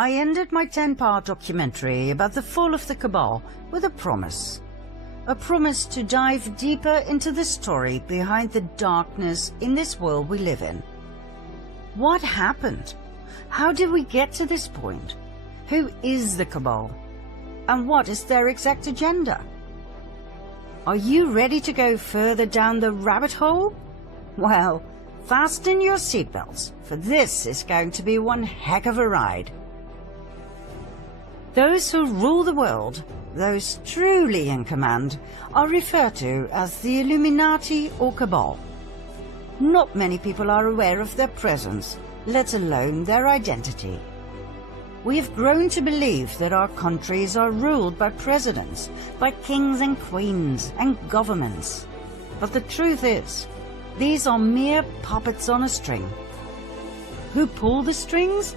I ended my 10-part documentary about the fall of the Cabal with a promise. A promise to dive deeper into the story behind the darkness in this world we live in. What happened? How did we get to this point? Who is the Cabal? And what is their exact agenda? Are you ready to go further down the rabbit hole? Well, fasten your seatbelts, for this is going to be one heck of a ride. Those who rule the world, those truly in command, are referred to as the Illuminati or Cabal. Not many people are aware of their presence, let alone their identity. We have grown to believe that our countries are ruled by presidents, by kings and queens and governments. But the truth is, these are mere puppets on a string. Who pull the strings?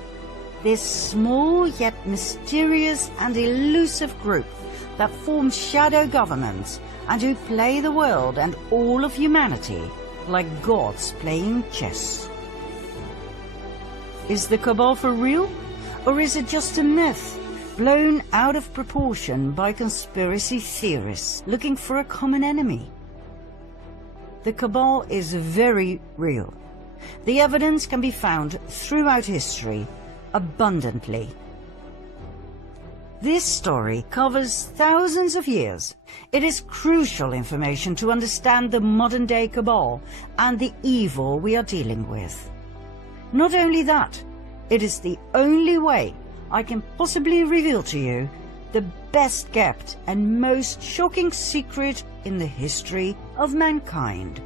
This small yet mysterious and elusive group that forms shadow governments and who play the world and all of humanity like gods playing chess. Is the Cabal for real? Or is it just a myth, blown out of proportion by conspiracy theorists looking for a common enemy? The Cabal is very real. The evidence can be found throughout history, abundantly. This story covers thousands of years. It is crucial information to understand the modern-day Cabal and the evil we are dealing with. Not only that, it is the only way I can possibly reveal to you the best kept and most shocking secret in the history of mankind.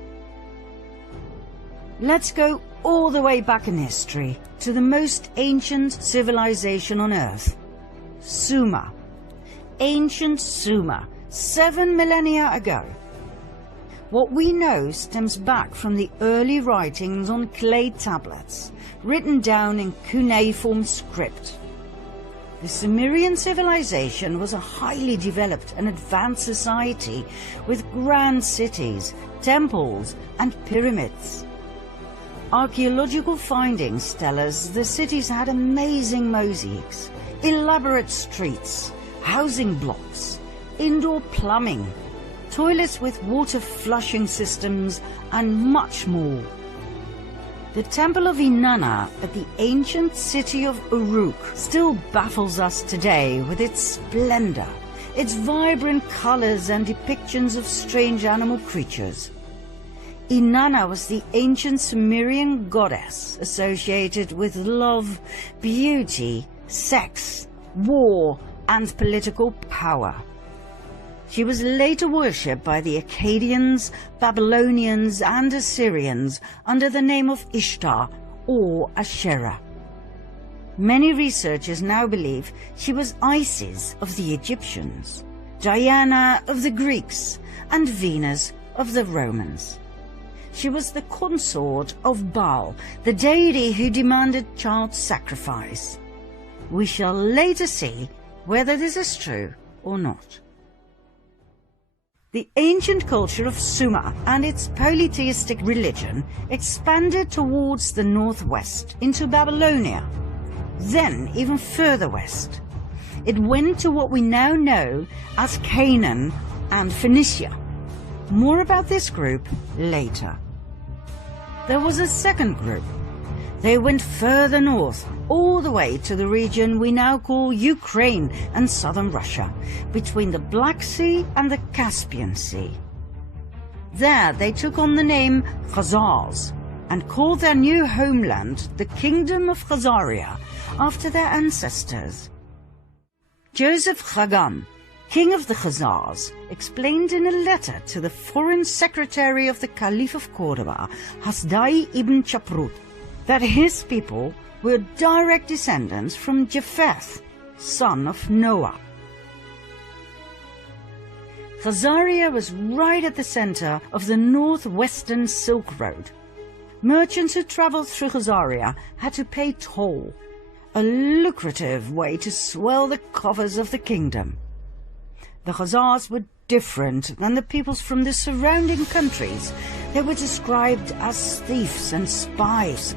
Let's go all the way back in history to the most ancient civilization on Earth, Sumer. Ancient Sumer, 7 millennia ago. What we know stems back from the early writings on clay tablets, written down in cuneiform script. The Sumerian civilization was a highly developed and advanced society with grand cities, temples, and pyramids. Archaeological findings tell us the cities had amazing mosaics, elaborate streets, housing blocks, indoor plumbing, toilets with water flushing systems, and much more. The Temple of Inanna at the ancient city of Uruk still baffles us today with its splendor, its vibrant colors and depictions of strange animal creatures. Inanna was the ancient Sumerian goddess associated with love, beauty, sex, war, and political power. She was later worshipped by the Akkadians, Babylonians, and Assyrians under the name of Ishtar or Asherah. Many researchers now believe she was Isis of the Egyptians, Diana of the Greeks, and Venus of the Romans. She was the consort of Baal, the deity who demanded child sacrifice. We shall later see whether this is true or not. The ancient culture of Sumer and its polytheistic religion expanded towards the northwest into Babylonia, then even further west. It went to what we now know as Canaan and Phoenicia. More about this group later. There was a second group. They went further north, all the way to the region we now call Ukraine and southern Russia, between the Black Sea and the Caspian Sea. There they took on the name Khazars and called their new homeland the Kingdom of Khazaria, after their ancestors. Joseph Chagan, king of the Khazars, explained in a letter to the foreign secretary of the Caliph of Cordoba, Hasdai ibn Chaprut, that his people were direct descendants from Japheth, son of Noah. Khazaria was right at the center of the northwestern Silk Road. Merchants who traveled through Khazaria had to pay toll, a lucrative way to swell the coffers of the kingdom. The Khazars were different than the peoples from the surrounding countries. They were described as thieves and spies.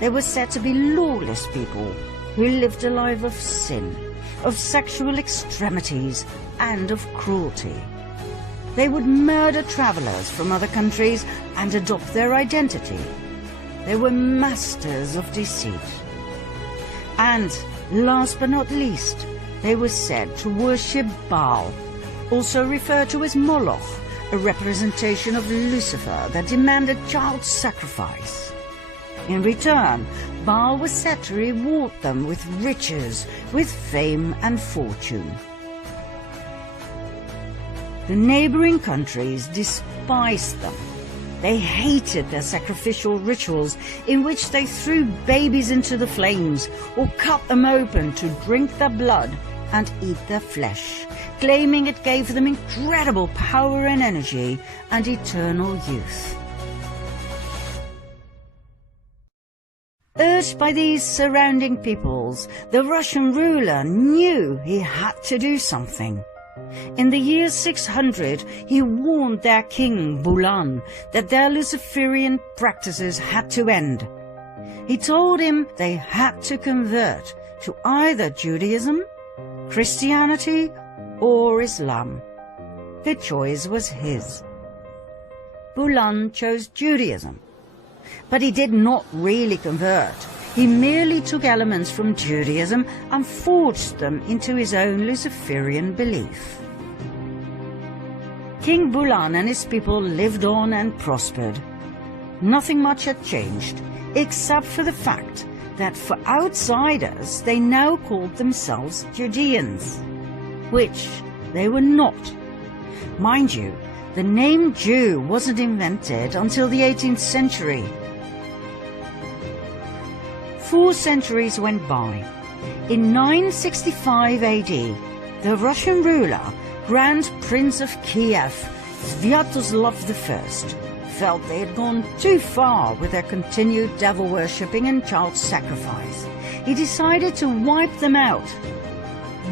They were said to be lawless people, who lived a life of sin, of sexual extremities, and of cruelty. They would murder travelers from other countries and adopt their identity. They were masters of deceit. And, last but not least, they were said to worship Baal, also referred to as Moloch, a representation of Lucifer that demanded child sacrifice. In return, Baal was said to reward them with riches, with fame and fortune. The neighboring countries despised them. They hated their sacrificial rituals in which they threw babies into the flames or cut them open to drink their blood and eat their flesh, claiming it gave them incredible power and energy and eternal youth. Urged by these surrounding peoples, the Russian ruler knew he had to do something. In the year 600, he warned their king, Bulan, that their Luciferian practices had to end. He told him they had to convert to either Judaism, Christianity, or Islam. The choice was his. Bulan chose Judaism. But he did not really convert. He merely took elements from Judaism and forged them into his own Luciferian belief. King Bulan and his people lived on and prospered. Nothing much had changed, except for the fact that for outsiders they now called themselves Judeans, which they were not. Mind you, the name Jew wasn't invented until the 18th century. 4 centuries went by. In 965 AD, the Russian ruler, Grand Prince of Kiev, Sviatoslav I, felt they had gone too far with their continued devil-worshipping and child sacrifice. He decided to wipe them out.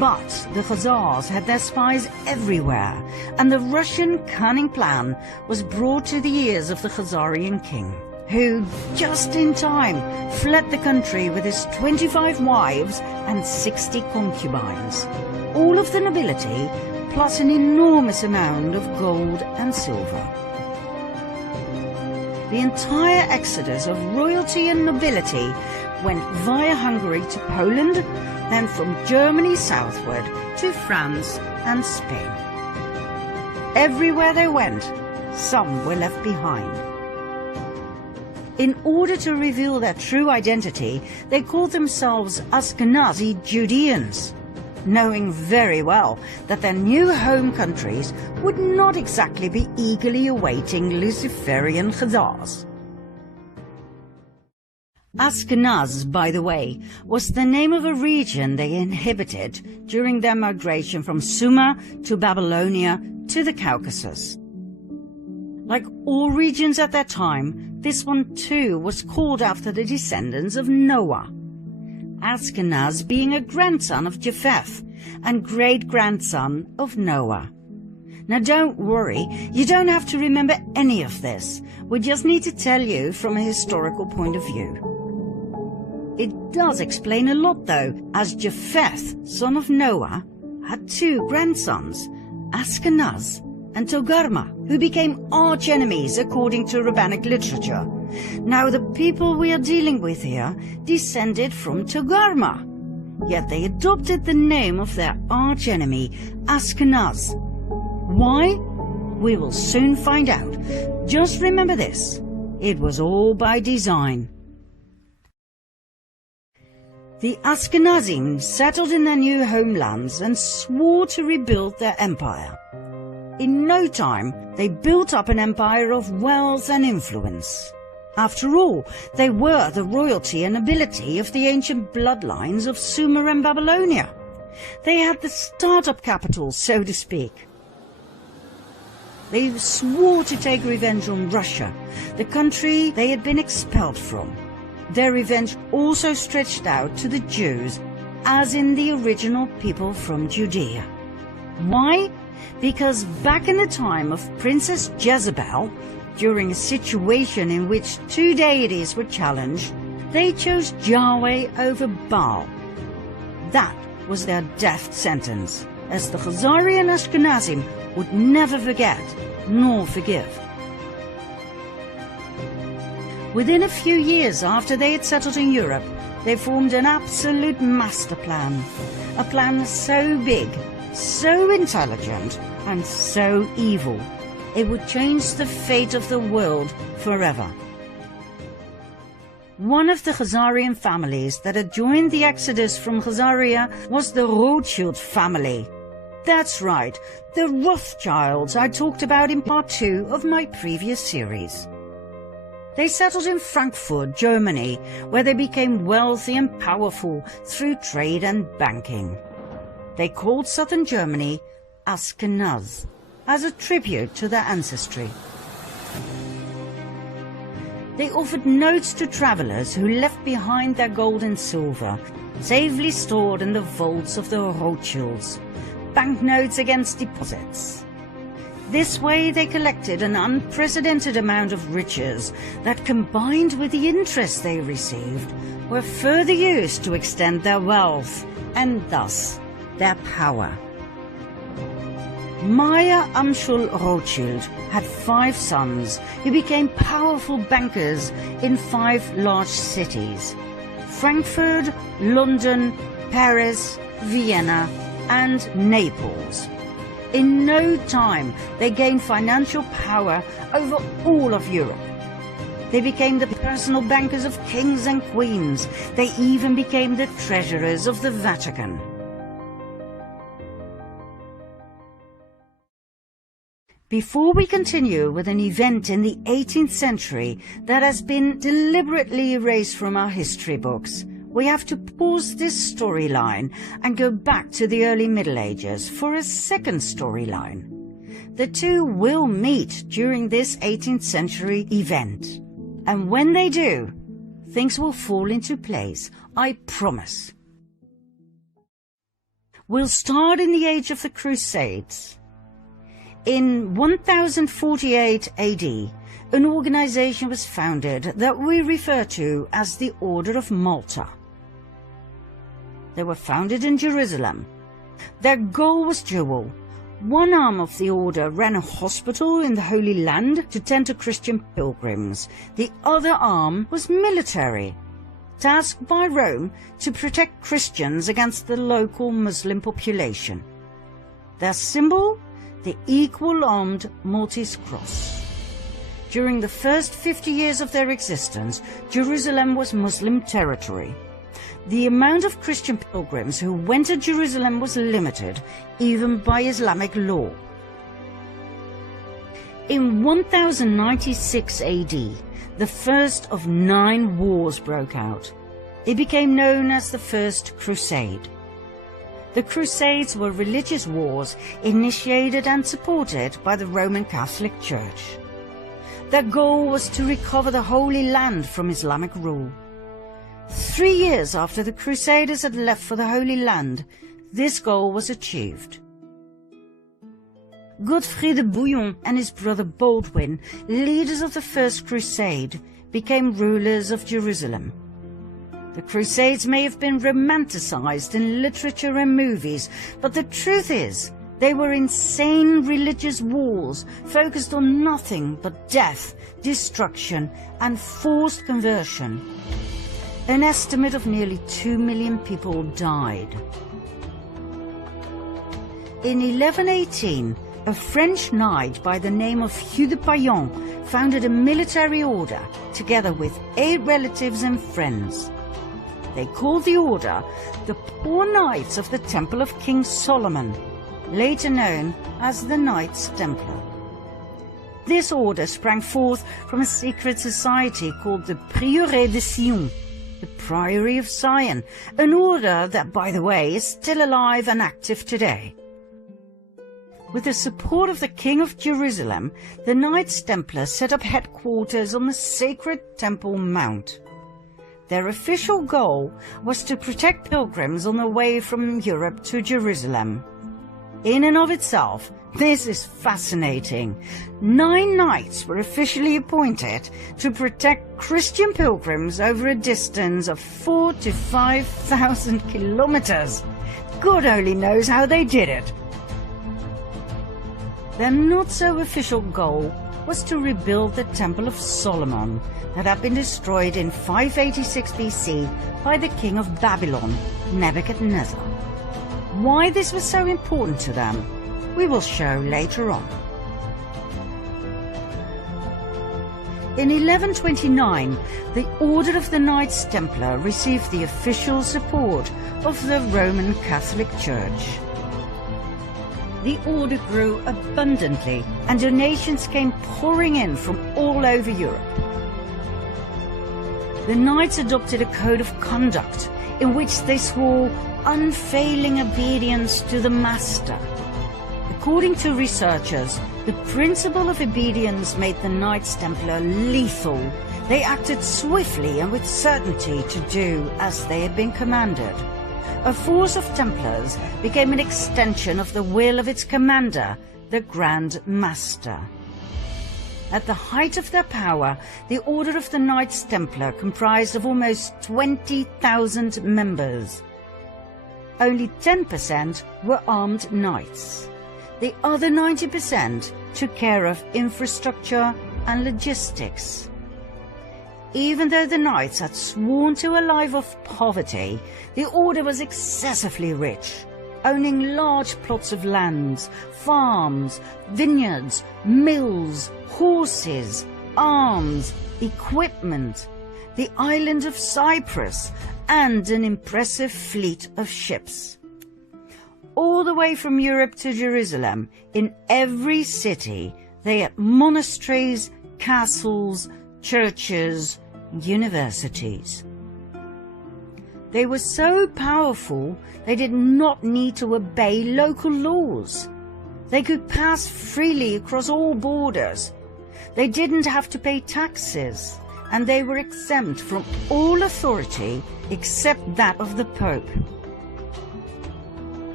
But the Khazars had their spies everywhere, and the Russian cunning plan was brought to the ears of the Khazarian king, who, just in time, fled the country with his 25 wives and 60 concubines, all of the nobility, plus an enormous amount of gold and silver. The entire exodus of royalty and nobility went via Hungary to Poland, then from Germany southward to France and Spain. Everywhere they went, some were left behind. In order to reveal their true identity, they called themselves Ashkenazi Judeans, knowing very well that their new home countries would not exactly be eagerly awaiting Luciferian Khazars. Ashkenaz, by the way, was the name of a region they inhabited during their migration from Sumer to Babylonia to the Caucasus. Like all regions at that time, this one too was called after the descendants of Noah, Ashkenaz being a grandson of Japheth and great-grandson of Noah. Now don't worry, you don't have to remember any of this. We just need to tell you from a historical point of view. It does explain a lot though, as Japheth, son of Noah, had 2 grandsons, Ashkenaz and Togarma, who became arch-enemies according to rabbinic literature. Now the people we are dealing with here descended from Togarma, yet they adopted the name of their arch-enemy, Ashkenaz. Why? We will soon find out. Just remember this, it was all by design. The Ashkenazim settled in their new homelands and swore to rebuild their empire. In no time, they built up an empire of wealth and influence. After all, they were the royalty and nobility of the ancient bloodlines of Sumer and Babylonia. They had the startup capital, so to speak. They swore to take revenge on Russia, the country they had been expelled from. Their revenge also stretched out to the Jews, as in the original people from Judea. Why? Because back in the time of Princess Jezebel, during a situation in which 2 deities were challenged, they chose Yahweh over Baal, That was their death sentence, as the Khazarian Ashkenazim would never forget nor forgive. Within a few years after they had settled in Europe, they formed an absolute master plan. A plan so big, so intelligent, and so evil, it would change the fate of the world forever. One of the Khazarian families that had joined the exodus from Khazaria was the Rothschild family. That's right, the Rothschilds I talked about in part 2 of my previous series. They settled in Frankfurt, Germany, where they became wealthy and powerful through trade and banking. They called southern Germany Ashkenaz, as a tribute to their ancestry. They offered notes to travelers who left behind their gold and silver, safely stored in the vaults of the Rothschilds, banknotes against deposits. This way they collected an unprecedented amount of riches that, combined with the interest they received, were further used to extend their wealth and thus their power. Meyer Amschel Rothschild had 5 sons who became powerful bankers in 5 large cities: Frankfurt, London, Paris, Vienna, and Naples. In no time, they gained financial power over all of Europe. They became the personal bankers of kings and queens. They even became the treasurers of the Vatican. Before we continue with an event in the 18th century that has been deliberately erased from our history books, we have to pause this storyline and go back to the early Middle Ages for a second storyline. The two will meet during this 18th century event. And when they do, things will fall into place, I promise. We'll start in the age of the Crusades. In 1048 AD, an organization was founded that we refer to as the Order of Malta. They were founded in Jerusalem. Their goal was dual. One arm of the order ran a hospital in the Holy Land to tend to Christian pilgrims. The other arm was military, tasked by Rome to protect Christians against the local Muslim population. Their symbol? The equal-armed Maltese cross. During the first 50 years of their existence, Jerusalem was Muslim territory. The amount of Christian pilgrims who went to Jerusalem was limited, even by Islamic law. In 1096 AD, the first of 9 wars broke out. It became known as the First Crusade. The Crusades were religious wars initiated and supported by the Roman Catholic Church. Their goal was to recover the Holy Land from Islamic rule. 3 years after the Crusaders had left for the Holy Land, this goal was achieved. Godfrey de Bouillon and his brother Baldwin, leaders of the First Crusade, became rulers of Jerusalem. The Crusades may have been romanticized in literature and movies, but the truth is, they were insane religious wars focused on nothing but death, destruction, and forced conversion. An estimate of nearly 2 million people died. In 1118, a French knight by the name of Hugh de Payan founded a military order together with 8 relatives and friends. They called the order the Poor Knights of the Temple of King Solomon, later known as the Knights Templar. This order sprang forth from a secret society called the Prieuré de Sion, the Priory of Zion, an order that, by the way, is still alive and active today. With the support of the King of Jerusalem, the Knights Templar set up headquarters on the sacred Temple Mount. Their official goal was to protect pilgrims on their way from Europe to Jerusalem. In and of itself, this is fascinating. 9 knights were officially appointed to protect Christian pilgrims over a distance of 4,000 to 5,000 kilometers. God only knows how they did it. Their not-so-official goal was to rebuild the Temple of Solomon that had been destroyed in 586 BC by the king of Babylon, Nebuchadnezzar. Why this was so important to them, we will show later on. In 1129, the Order of the Knights Templar received the official support of the Roman Catholic Church. The order grew abundantly, and donations came pouring in from all over Europe. The knights adopted a code of conduct in which they swore unfailing obedience to the master. According to researchers, the principle of obedience made the Knights Templar lethal. They acted swiftly and with certainty to do as they had been commanded. A force of Templars became an extension of the will of its commander, the Grand Master. At the height of their power, the Order of the Knights Templar comprised of almost 20,000 members. Only 10% were armed knights. The other 90% took care of infrastructure and logistics. Even though the knights had sworn to a life of poverty, the order was excessively rich, owning large plots of lands, farms, vineyards, mills, horses, arms, equipment, the island of Cyprus, and an impressive fleet of ships. All the way from Europe to Jerusalem, in every city, they had monasteries, castles, churches, universities. They were so powerful they did not need to obey local laws. They could pass freely across all borders. They didn't have to pay taxes, and they were exempt from all authority except that of the Pope.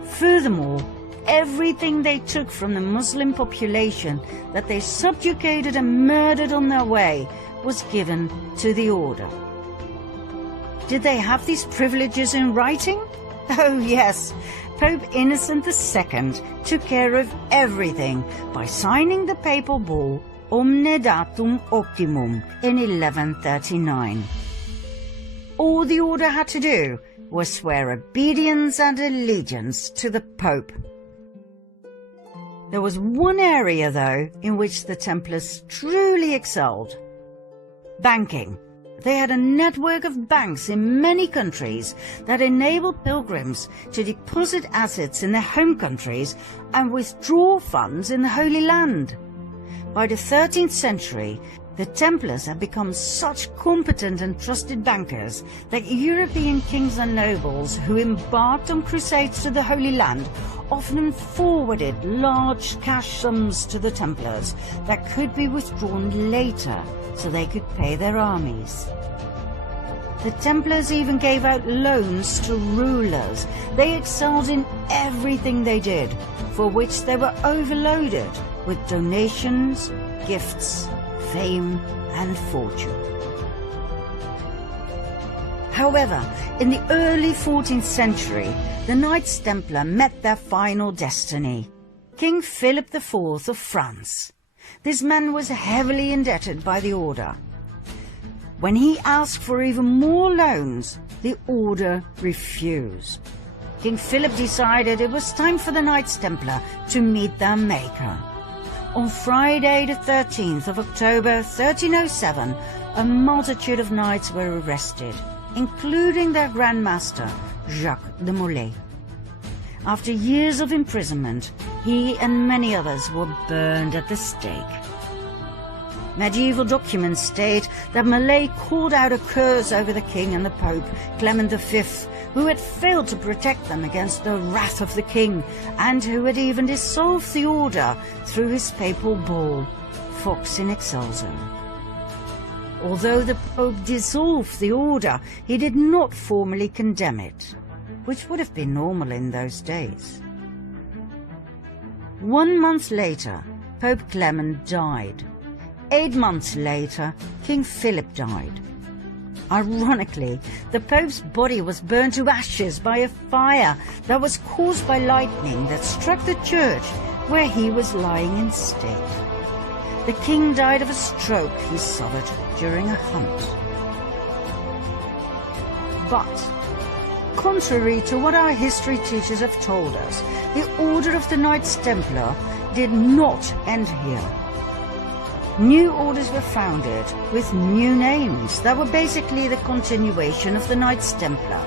Furthermore, everything they took from the Muslim population that they subjugated and murdered on their way was given to the order. Did they have these privileges in writing? Oh yes, Pope Innocent II took care of everything by signing the papal bull Omne Datum Optimum in 1139. All the order had to do was swear obedience and allegiance to the Pope. There was one area, though, in which the Templars truly excelled: banking. They had a network of banks in many countries that enabled pilgrims to deposit assets in their home countries and withdraw funds in the Holy Land. By the 13th century, the Templars had become such competent and trusted bankers that European kings and nobles who embarked on crusades to the Holy Land often forwarded large cash sums to the Templars that could be withdrawn later so they could pay their armies. The Templars even gave out loans to rulers. They excelled in everything they did, for which they were overloaded with donations, gifts, fame and fortune. However, in the early 14th century, the Knights Templar met their final destiny: King Philip IV of France. This man was heavily indebted by the order. When he asked for even more loans, the order refused. King Philip decided it was time for the Knights Templar to meet their maker. On Friday the 13th of October 1307, a multitude of knights were arrested, including their Grand Master, Jacques de Molay. After years of imprisonment, he and many others were burned at the stake. Medieval documents state that Molay called out a curse over the king and the Pope, Clement V, who had failed to protect them against the wrath of the king, and who had even dissolved the order through his papal bull, Vox in Excelso. Although the Pope dissolved the order, he did not formally condemn it, which would have been normal in those days. 1 month later, Pope Clement died. 8 months later, King Philip died. Ironically, the Pope's body was burned to ashes by a fire that was caused by lightning that struck the church where he was lying in state. The king died of a stroke he suffered during a hunt. But, contrary to what our history teachers have told us, the Order of the Knights Templar did not end here. New orders were founded with new names that were basically the continuation of the Knights Templar.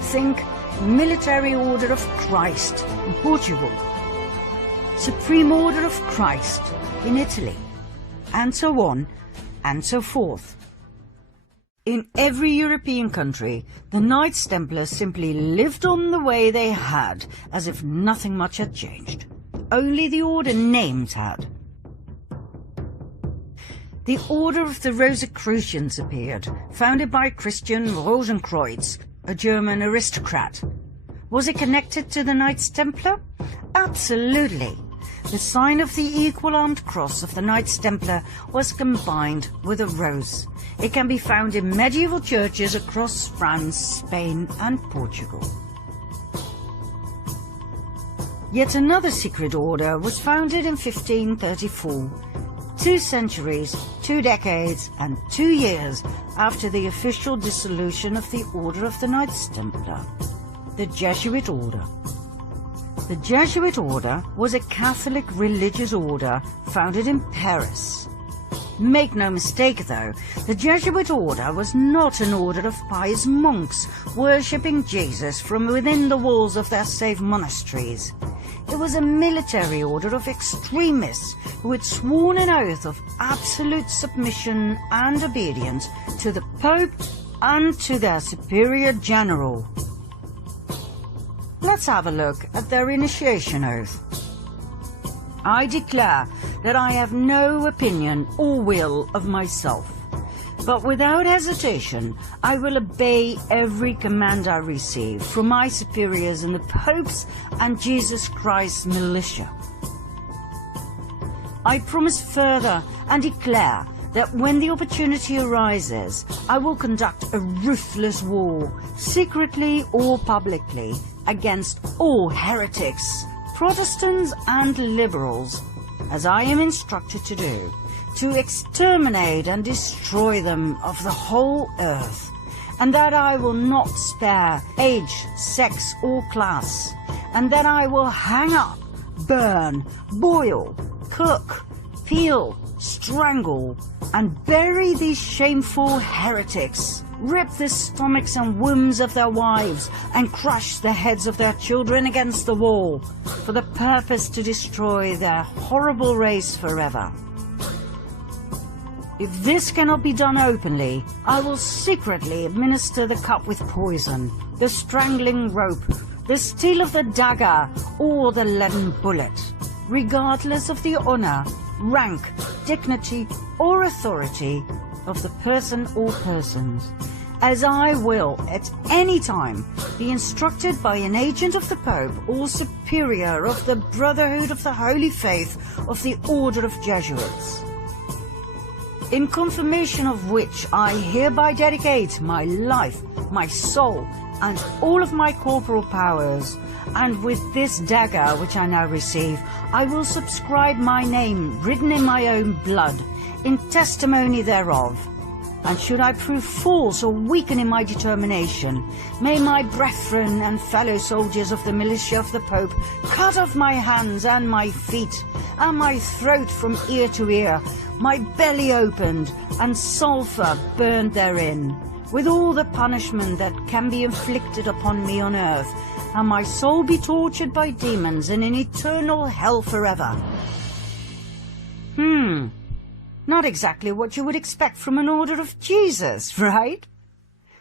Think Military Order of Christ in Portugal, Supreme Order of Christ in Italy, and so on and so forth. In every European country, the Knights Templar simply lived on the way they had, as if nothing much had changed. Only the order names had. The Order of the Rosicrucians appeared, founded by Christian Rosenkreuz, a German aristocrat. Was it connected to the Knights Templar? Absolutely. The sign of the equal-armed cross of the Knights Templar was combined with a rose. It can be found in medieval churches across France, Spain and Portugal. Yet another secret order was founded in 1534. 2 centuries, 2 decades and 2 years after the official dissolution of the Order of the Knights Templar, the Jesuit Order. The Jesuit Order was a Catholic religious order founded in Paris. Make no mistake though, the Jesuit Order was not an order of pious monks worshipping Jesus from within the walls of their safe monasteries. It was a military order of extremists who had sworn an oath of absolute submission and obedience to the Pope and to their superior general. Let's have a look at their initiation oath. I declare that I have no opinion or will of myself, but without hesitation I will obey every command I receive from my superiors in the Pope's and Jesus Christ's militia. I promise further and declare that when the opportunity arises, I will conduct a ruthless war, secretly or publicly, against all heretics, Protestants and liberals, as I am instructed to do, to exterminate and destroy them of the whole earth, and that I will not spare age, sex or class, and that I will hang up, burn, boil, cook, peel, strangle, and bury these shameful heretics, rip the stomachs and wombs of their wives, and crush the heads of their children against the wall, for the purpose to destroy their horrible race forever. If this cannot be done openly, I will secretly administer the cup with poison, the strangling rope, the steel of the dagger, or the leaden bullet, regardless of the honor, rank, dignity, or authority of the person or persons, as I will at any time be instructed by an agent of the Pope or superior of the Brotherhood of the Holy Faith of the Order of Jesuits. In confirmation of which I hereby dedicate my life, my soul, and all of my corporal powers, and with this dagger which I now receive, I will subscribe my name written in my own blood, in testimony thereof. And should I prove false or weaken in my determination, may my brethren and fellow soldiers of the militia of the Pope cut off my hands and my feet, and my throat from ear to ear, my belly opened, and sulphur burned therein, with all the punishment that can be inflicted upon me on earth, and my soul be tortured by demons in an eternal hell forever. Not exactly what you would expect from an order of Jesus, right?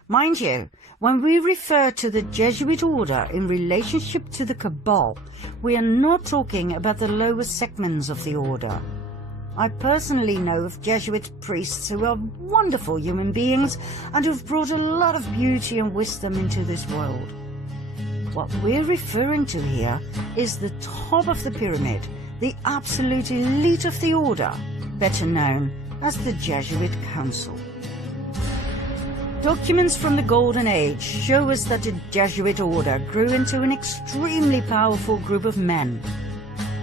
Mind you, when we refer to the Jesuit order in relationship to the Cabal, we are not talking about the lower segments of the order. I personally know of Jesuit priests who are wonderful human beings and who've brought a lot of beauty and wisdom into this world. What we're referring to here is the top of the pyramid, the absolute elite of the order, better known as the Jesuit Council. Documents from the Golden Age show us that the Jesuit order grew into an extremely powerful group of men.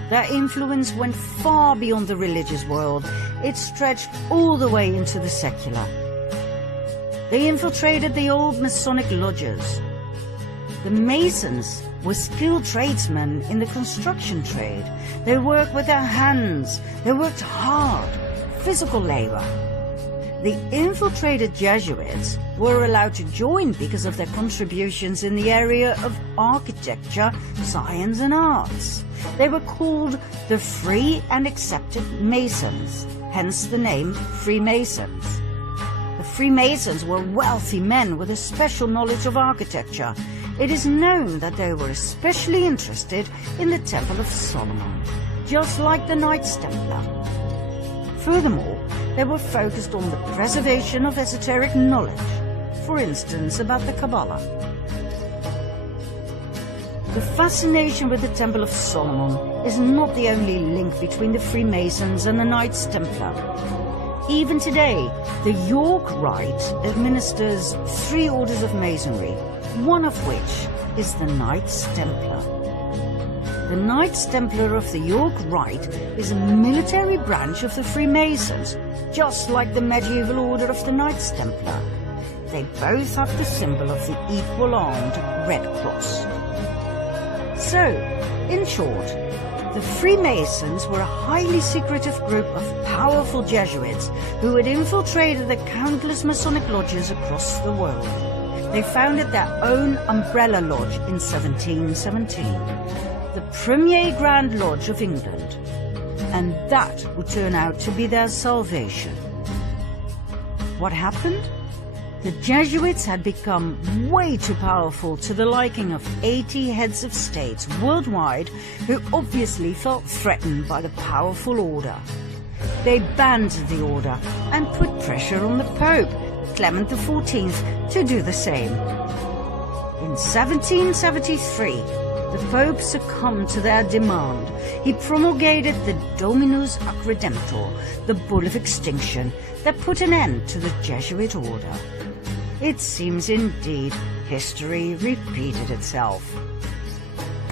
Their influence went far beyond the religious world. It stretched all the way into the secular. They infiltrated the old Masonic lodges. The Masons were skilled tradesmen in the construction trade. They worked with their hands. They worked hard, physical labor. The infiltrated Jesuits were allowed to join because of their contributions in the area of architecture, science and arts. They were called the Free and Accepted Masons, hence the name Freemasons. The Freemasons were wealthy men with a special knowledge of architecture. It is known that they were especially interested in the Temple of Solomon, just like the Knights Templar. Furthermore, they were focused on the preservation of esoteric knowledge, for instance about the Kabbalah. The fascination with the Temple of Solomon is not the only link between the Freemasons and the Knights Templar. Even today, the York Rite administers 3 orders of Masonry, one of which is the Knights Templar. The Knights Templar of the York Rite is a military branch of the Freemasons, just like the medieval order of the Knights Templar. They both have the symbol of the equal-armed Red Cross. So, in short, the Freemasons were a highly secretive group of powerful Jesuits who had infiltrated the countless Masonic lodges across the world. They founded their own umbrella lodge in 1717, the Premier Grand Lodge of England, and that would turn out to be their salvation. What happened? The Jesuits had become way too powerful to the liking of 80 heads of states worldwide who obviously felt threatened by the powerful order. They banned the order and put pressure on the Pope, Clement XIV, to do the same. In 1773, the Pope succumbed to their demand. He promulgated the Dominus ac Redemptor, the Bull of Extinction, that put an end to the Jesuit order. It seems indeed history repeated itself.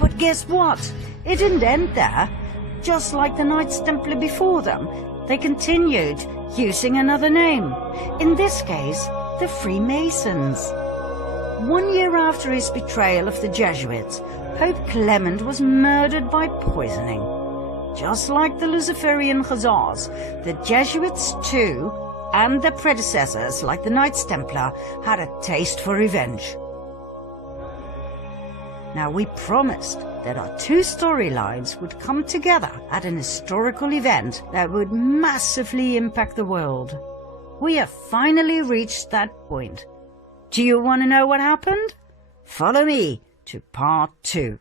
But guess what? It didn't end there. Just like the Knights Templar before them, they continued using another name. In this case, the Freemasons. 1 year after his betrayal of the Jesuits, Pope Clement was murdered by poisoning. Just like the Luciferian Khazars, the Jesuits too, and their predecessors like the Knights Templar, had a taste for revenge. Now we promised that our 2 storylines would come together at an historical event that would massively impact the world. We have finally reached that point. Do you want to know what happened? Follow me to part 2.